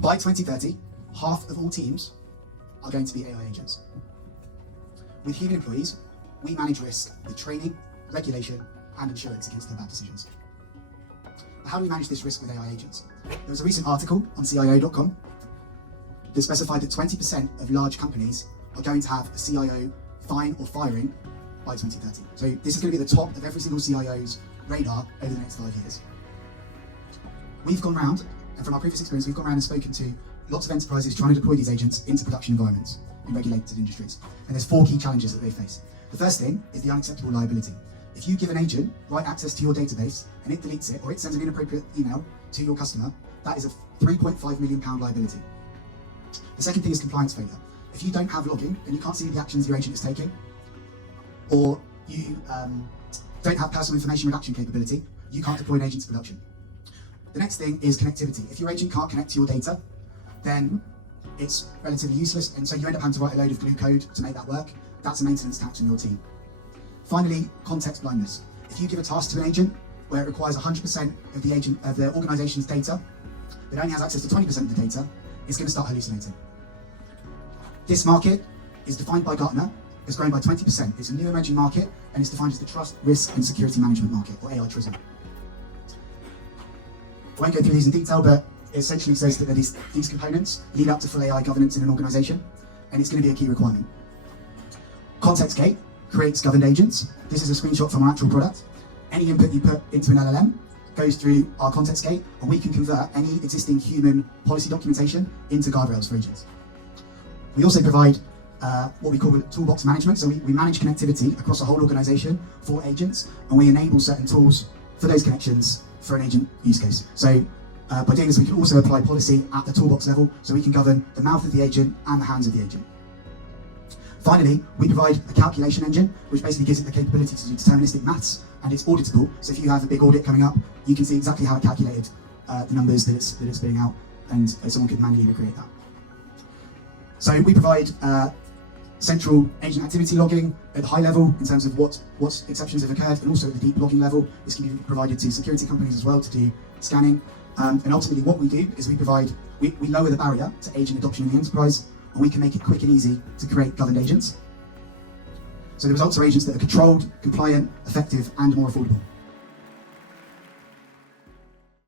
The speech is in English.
By 2030, half of all teams are going to be AI agents. With human employees, we manage risk with training, regulation, and insurance against their bad decisions. How do we manage this risk with AI agents? There was a recent article on CIO.com that specified that 20% of large companies are going to have a CIO fine or firing by 2030. So this is going to be at the top of every single CIO's radar over the next 5 years. We've gone round, and from our previous experience, we've gone around and spoken to lots of enterprises trying to deploy these agents into production environments in regulated industries. And there's 4 key challenges that they face. The first thing is the unacceptable liability. If you give an agent right access to your database and it deletes it, or it sends an inappropriate email to your customer, that is a £3.5 million liability. The second thing is compliance failure. If you don't have login and you can't see the actions your agent is taking, or you don't have personal information redaction capability, you can't deploy an agent to production. The next thing is connectivity. If your agent can't connect to your data, then it's relatively useless, and so you end up having to write a load of glue code to make that work. That's a maintenance tax on your team. Finally, context blindness. If you give a task to an agent where it requires 100% of the organization's data, but only has access to 20% of the data, it's going to start hallucinating. This market is defined by Gartner as growing by 20%. It's a new emerging market, and it's defined as the trust, risk, and security management market, or AI TRISM. I won't go through these in detail, but it essentially says that these components lead up to full AI governance in an organization, and it's going to be a key requirement. ContextGate creates governed agents. This is a screenshot from our actual product. Any input you put into an LLM goes through our ContextGate, and we can convert any existing human policy documentation into guardrails for agents. We also provide what we call toolbox management. So we manage connectivity across a whole organization for agents, and we enable certain tools for those connections for an agent use case. So by doing this, we can also apply policy at the toolbox level, so we can govern the mouth of the agent and the hands of the agent. Finally, we provide a calculation engine, which basically gives it the capability to do deterministic maths, and it's auditable. So if you have a big audit coming up, you can see exactly how it calculated the numbers that it's spitting out, and someone could manually recreate that. So we provide central agent activity logging at the high level in terms of what exceptions have occurred, and also at the deep logging level. This can be provided to security companies as well to do scanning. And ultimately what we do is we lower the barrier to agent adoption in the enterprise, and we can make it quick and easy to create governed agents. So the results are agents that are controlled, compliant, effective, and more affordable.